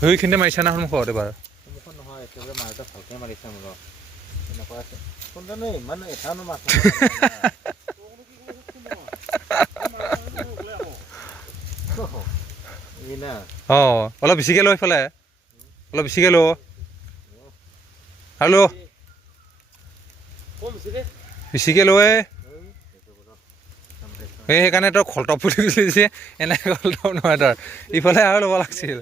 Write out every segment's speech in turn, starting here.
সেইখিনিতে মাৰিছা না সন্মুখত এবাৰ সন্মুখত নহয় একেবাৰে মাৰিটা ভালকৈ মাৰিছে মোৰ এনেকুৱা আছে কোনটানো ইমান এটানো মাছ অঁ অলপ বেছিকৈ লৈ এইফালে অলপ বেছিকৈ ল হেল্ল' বেছিকৈ লৈ সেইকাৰণে তই খলটপ বুলি কৈছিলি যে এনেকৈ খলটপ নহয় তই ইফালে আৰু ল'ব লাগিছিল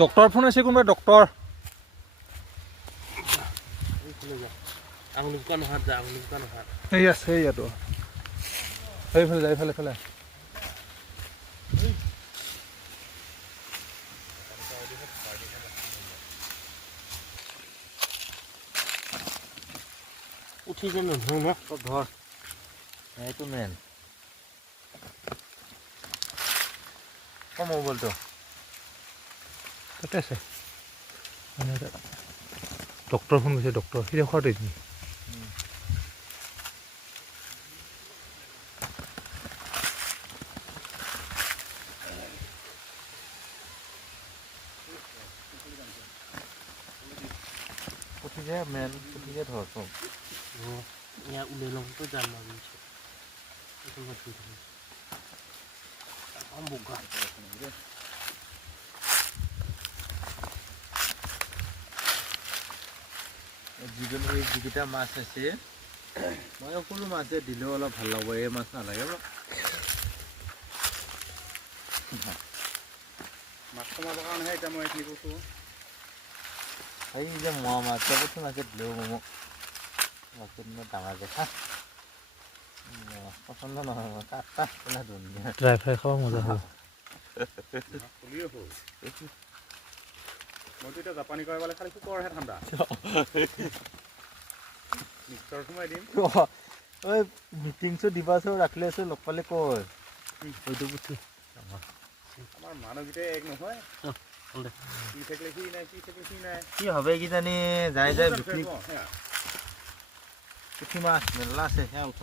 ডক্টৰ ফোন আছে কোনোবা ডক্টৰ এই আছে ইয়াতো এইফালে যায় এইফালে এইফালে উঠি যে নধৰো ন ধৰ এইটো মেইন কম মোবাইলটো তাতে আছে ডক্টৰ ফোন কৰিছে ডক্টৰ সিৰে খোৱাটো তুমি উঠি যে মেইন উঠি যে ধৰচোন ইয়াৰ ওলাই লওঁতো যাম ভাবিছোঁ যিকেইটা মাছ আছে মই সকলো মাছে দিলেও অলপ ভাল লাগব এই মাছ নালাগে মাছ কমাবৰ কাৰণেহে এতিয়া মই কি কৈছোঁ এই যে মোৱা মাছ প্ৰতি মাছে দিলেও মোক মাছটো ডাঙৰ দেখা পচন্দ নহয় মই কাটা ধুনীয়া ড্ৰাই ফ্ৰাই খাব মজা হ'ব মইতো এতিয়া জাপানী কৰে পালে খালি শুকৰহে ঠাণ্ডা মিক্সাৰ সোমাই দিম ঐ মিটিংছো দিবাচোন ৰাখিলে আছো লগ পালে কয় হয়তো পুঠি আমাৰ মানুহকেইটাই এক নহয় কি থাকিলে সি নাই কি থাকিলে সি নাই কি হবে কিজানি যাই যাই বিক্ৰী পুঠি মাছ মেলা আছে সেয়া উঠ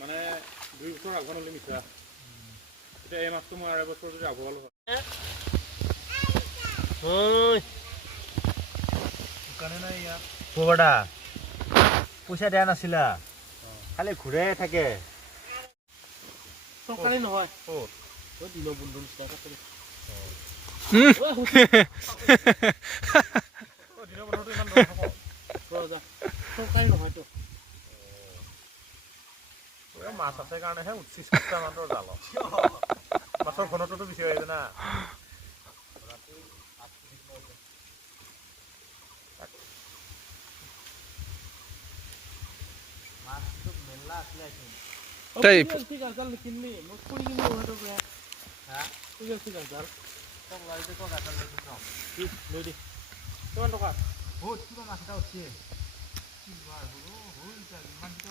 মানে 2 বছৰ আগত হ'লে মিছা এতিয়া এই মাছটো মই 2 বছৰ যদি আগুৱাল হয় দোকানে নাই ইয়াত ক'বডা পইচা দিয়া নাছিলা খালি ঘূৰাই থাকে চৰকাৰী নহয় দিনৰ বন্ধু নিচিনা চৰকাৰী নহয়তো মাছ আছে কাৰণেহে উঠছি মাছৰ জাল মাছৰ ঘনত্বটো বেছি হৈ আছে না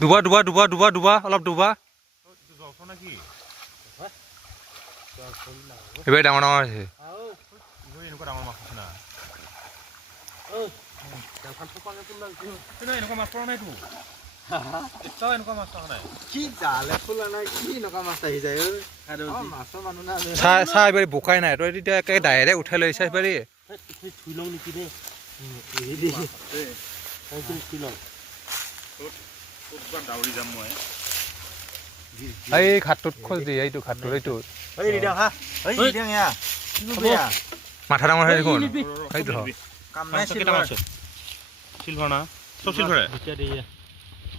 ডুবা ডুবা ডুবা ডুবা ডুবা অলপ ডুবা এইবাৰ ডাঙৰ ডাঙৰ হৈছে এনেকুৱা ডাঙৰ মাছ আছে না এনেকুৱা মাছ পৰা নাইতো এটাও এনেকুৱা মাছ থকা নাই কি জালে খোলা নাই কি এনেকুৱা মাছ আহি যায় মাছৰ মানুহ না চাহ এইবাৰ বোকাই নাই তই তেতিয়া একে ডাইৰেক্ট উঠাই লৈছা এইবাৰি থুই লওঁ নেকি দে দাউৰি যাম মই এই ঘাটটোত খোজ দি এইটো ঘাটটোত এইটো মাথা ডাঙৰ হয় দেখোন সেইটো চিলভাৰ না চব চিলভাৰে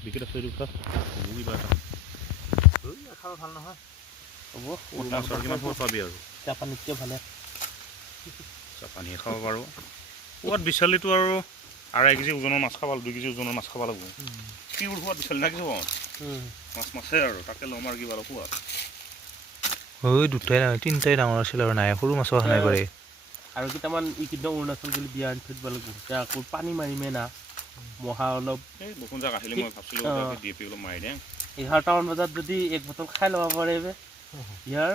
বিকেট আছে ভাল নহয় হ'ব মোটা মাছৰ কিমান সোৱাদ পাবি আৰু জাপানীতকৈ ভালে জাপানীয়ে খাব পাৰোঁ সোৱাদ বিচাৰিলেতো আৰু 2.5 কেজি ওজনৰ মাছ খাব 2 কেজি ওজনৰ মাছ খাব লাগিব পিউৰ সোৱাদ বিচাৰিলে না কিছু মাছ মাছে আৰু তাকে ল'ম আৰু কিবা অলপ সোৱাদ দুটাই ডাঙৰ তিনিটাই ডাঙৰ আছিল আৰু নাই সৰু মাছো অহা নাই পাৰে আৰু কেইটামান এইকেইদিন অৰুণাচল গ'লে বিয়া আনি থৈ দিব লাগিব এতিয়া আকৌ পানী মাৰিমে না মহা অলপ এই বৰষুণ যাক আহিলে মই ভাবছিলোঁ DAP অলপ মাৰি দিম 11টামান বজাত যদি 1 বটল খাই ল'ব পাৰে ইয়াৰ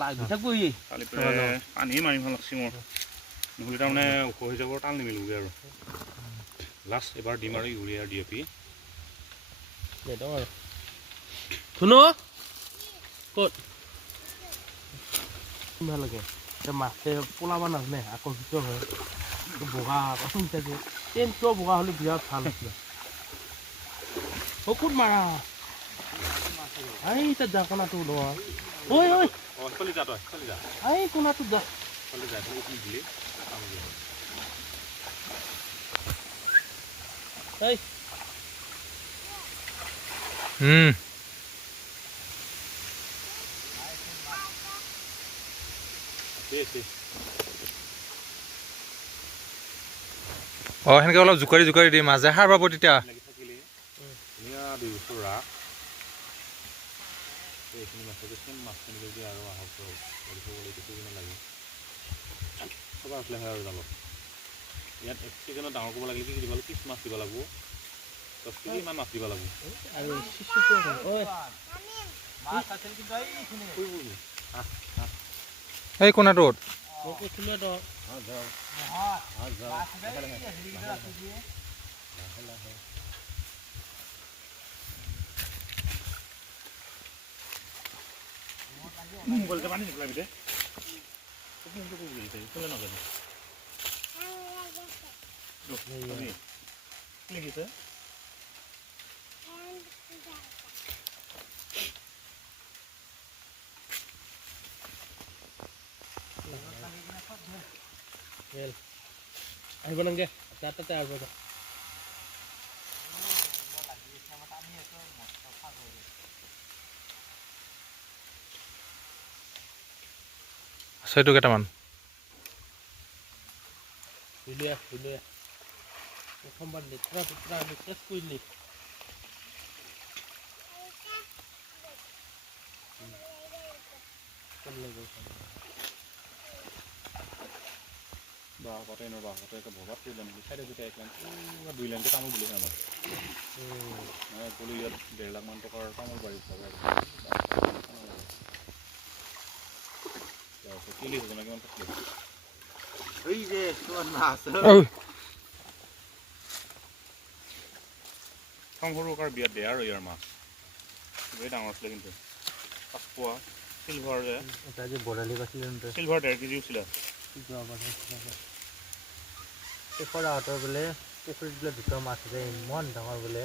লাগি থাকবহি কালি পানী মাৰি ভাল লাগছে মোৰ নহ'লে তাৰমানে ওখ হৈ যাব টান নিমিলোগৈ আৰু লাষ্ট এবাৰ দিম আৰু ইউৰিয়া DAP আৰু শুনো ক'ত ভাল লাগে এতিয়া মাছে পলাব নাজানে আকৰ্ষিত হয় বগা থাকে টেনটো বগা হ'লে বিৰাট ভাল আছিলে ক'ত মাৰা এই তাত যা কোণাটো লোৱা ঐ এই কোণাটো যা এই সেনেকে অলপ জোকাৰি জোকাৰি দি মাজে সাৰ পাব তেতিয়া ধুনীয়া 2 বছৰ ৰাস এইখিনি মাছকে চেম মাছখিনি যদি আৰু আহক লাগে চব আছিলে আৰু জালত ইয়াত 1 চিজনত ডাঙৰ কৰিব লাগিলে কি দিব লাগিব পিছ মাছ দিব লাগিব 10 কেজি মান মাছ দিব লাগিব আৰু এই কোণাটোত মোবাইলতে পানী নিপলাবি দে লিখিছে আহিব নাগে তাতে আহিব সেইটো কেইটামান প্ৰথমবাৰ লেতেৰা পেতেৰা আমি চেছ কৰিলি বাহঁতে ভবাত কৰি দিলে নেকি চাইডে যেতিয়া 1 লাইন 2 লাইনকৈ তামোল দিলে আমাৰ মানে ক'লো ইয়াত 1.5 লাখ মান টকাৰ তামোল বাৰী কিলি হৈছে কিমান কম সৰু কাৰ বিয়াত দিয়ে আৰু ইয়াৰ মাছ খুবেই ডাঙৰ আছিলে কিন্তু 5 পোৱা চিলভাৰ যে বৰালি পাইছিল চিলভাৰ 1.5 কেজি উঠিলে হাতৰ বোলে পুখুৰীত বোলে 2টা মাছ আছে ইমান ডাঙৰ বোলে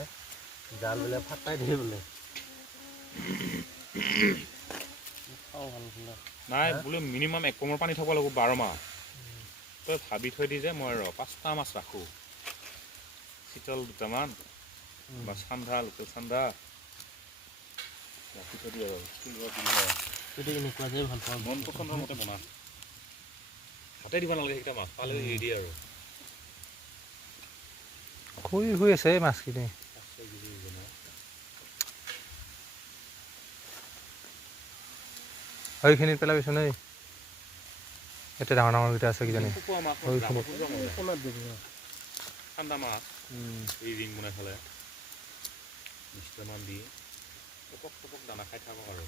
জাল বোলে ফাটাই দিয়ে বোলে নাই বোলে মিনিমাম 1 কমৰ পানী থ'ব লাগিব 12 মাহ তই ভাবি থৈ দি যে মই 5টা মাছ ৰাখোঁ চিতল 2টামান বা চান্দা লোকেল চান্দা ৰাখি থৈ দিয়ে আৰু এনেকুৱা যে ভাল পাওঁ মন পচন্দৰ মতে বনা হাতে দিব নালাগে সেইকেইটা মাছ পালে এৰি দিয়ে আৰু শুই আছে মাছখিনি সেইখিনিত পেলাবিচোন এই ইয়াতে ডাঙৰ ডাঙৰকেইটা আছে কিজানি ঠাণ্ডা মাছ এই ৰিং বনাই খালে মিষ্টাৰমান দি টপক টপক দানা খাই থাকক আৰু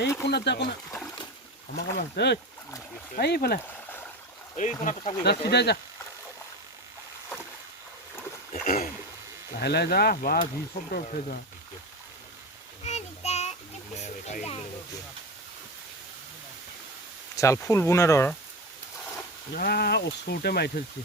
এই কোণাত যা কোণাত আমাক এইফালে এই কোণাটো থাকবি চিধাই যা লাহে লাহে যা বা যি শব্দ উঠে যা জাল ফুল বুনাৰৰ ওচৰতে মাৰি থৈছে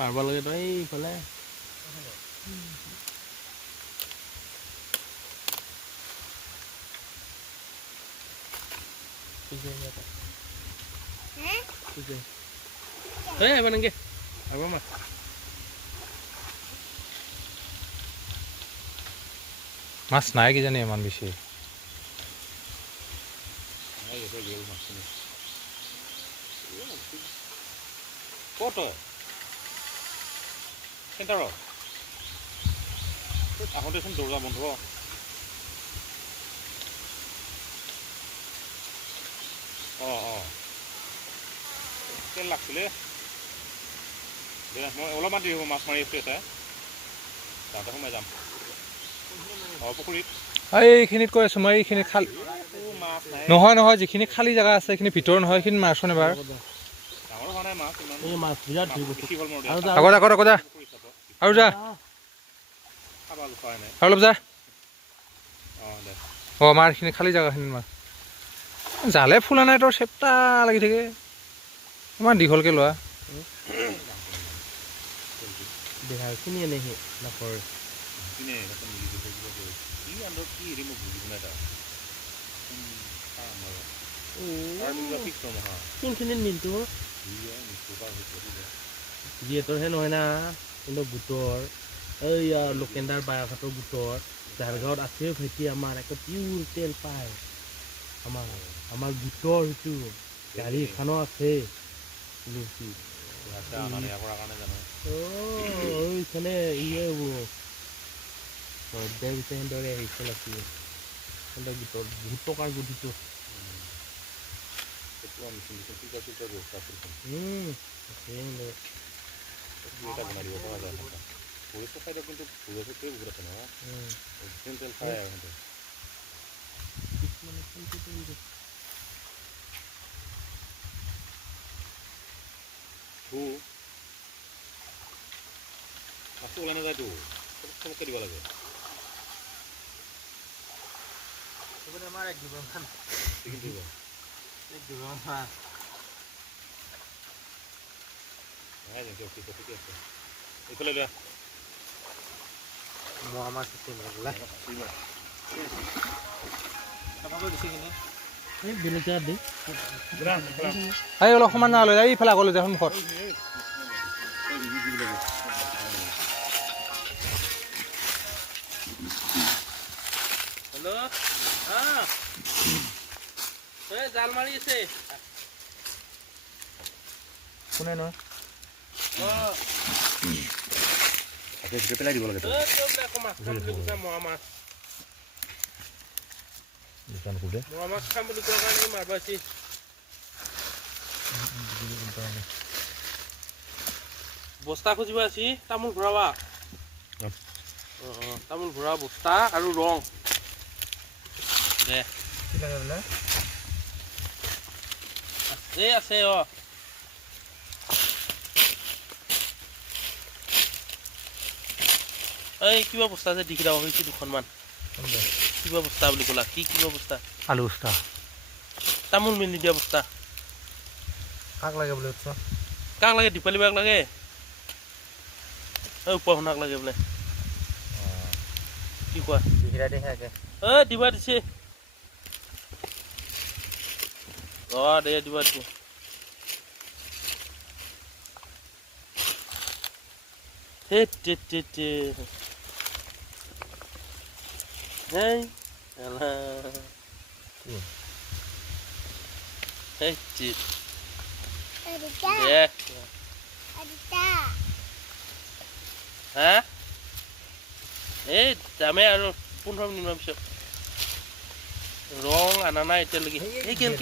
মাৰিব লাগে তই এইফালে এবাৰ নেকি আৰু মাছ মাছ নাই কিজানি ইমান বেছি ক'ত তই চেণ্টাৰত আহোঁতেচোন দৰ্জা বন্ধ অঁ তেল লাগছিলে দে মই অলপমান দেৰি হ'ব মাছ মাৰি আছোঁ এটা তাতে সোমাই যাম পুখুৰীত এইখিনিত কৈ আছোঁ মই এইখিনি খালী মাছ নাই নহয় যিখিনি খালী জেগা আছে সেইখিনি ভিতৰ নহয় সেইখিনি মাৰচোন এবাৰ ডাঙৰ হোৱা নাই মাছ ইমান এই মাছ বিৰাট ধৰি বেছি হ'ল মোৰ আগত যা আৰু যা খাবা খোৱাই নাই আৰু অলপ যা দে অঁ মাৰ এইখিনি খালী জেগাখিনিত মাৰ জালে ফুলা নাই তোৰ চেপ্টা লাগি থাকে ইমান দীঘলকৈ লোৱা দেহাখিনি এনেহে নাপৰে কিনে কি আন্দৰ কি হেৰি মোক বুজি নাই তাৰ কোনখিনিত মিলটো যিহেতুহে নহয় না কিন্তু গোটৰ এইয়া লোকেন্দাৰ বায়াঘাটৰ গোটৰ যাৰ গাঁৱত আছে ভাইটি আমাৰ একো পিউৰ তেল পায় আমাৰ গোটৰ সেইটো গাড়ী এখনো আছে এইখানে ইয়ে দেৱীচেন্দৰে আহিছিল আছিল গোটৰ বহুত টকাৰ গুটিটো ওলাই নাযায়তো চবকে দিব লাগে আমাৰ এক দুবাৰমান এইফালে লোৱা মোৱা মাছ আছে বিলতীয়া দি এই অলপ সমান নালৈ এইফালে আগলৈ যা সন্মুখত হেল্ল' জাল মাৰি আছে কোনে নহয় পেলাই দিব লাগে মৰা মাছ খাম বুলি কোৱা কাৰণে মাৰিব আছে বস্তা খুজিব আছে তামোল ভৰাবা তামোল ভৰা বস্তা আৰু ৰং দে এই আছে এই কিবা বস্তা আছে দেখি দাও হৈছে দুখনমান কিবা বস্তা বুলি ক'লা কিবা বস্তা আলু বস্তা তামোল মিলি দিয়া বস্তা কাক লাগে বোলে কাক লাগে দীপালী বাক লাগে উপশুনাক লাগে বোলে কি কোৱা দিবা দিছে দে দিবা দিছে Hey, hello. Hey, Chip. Yeah. Hah? Dame আৰু 15 মিনিটৰ পিছত ৰং আনা নাই এতিয়ালৈকে এই গেম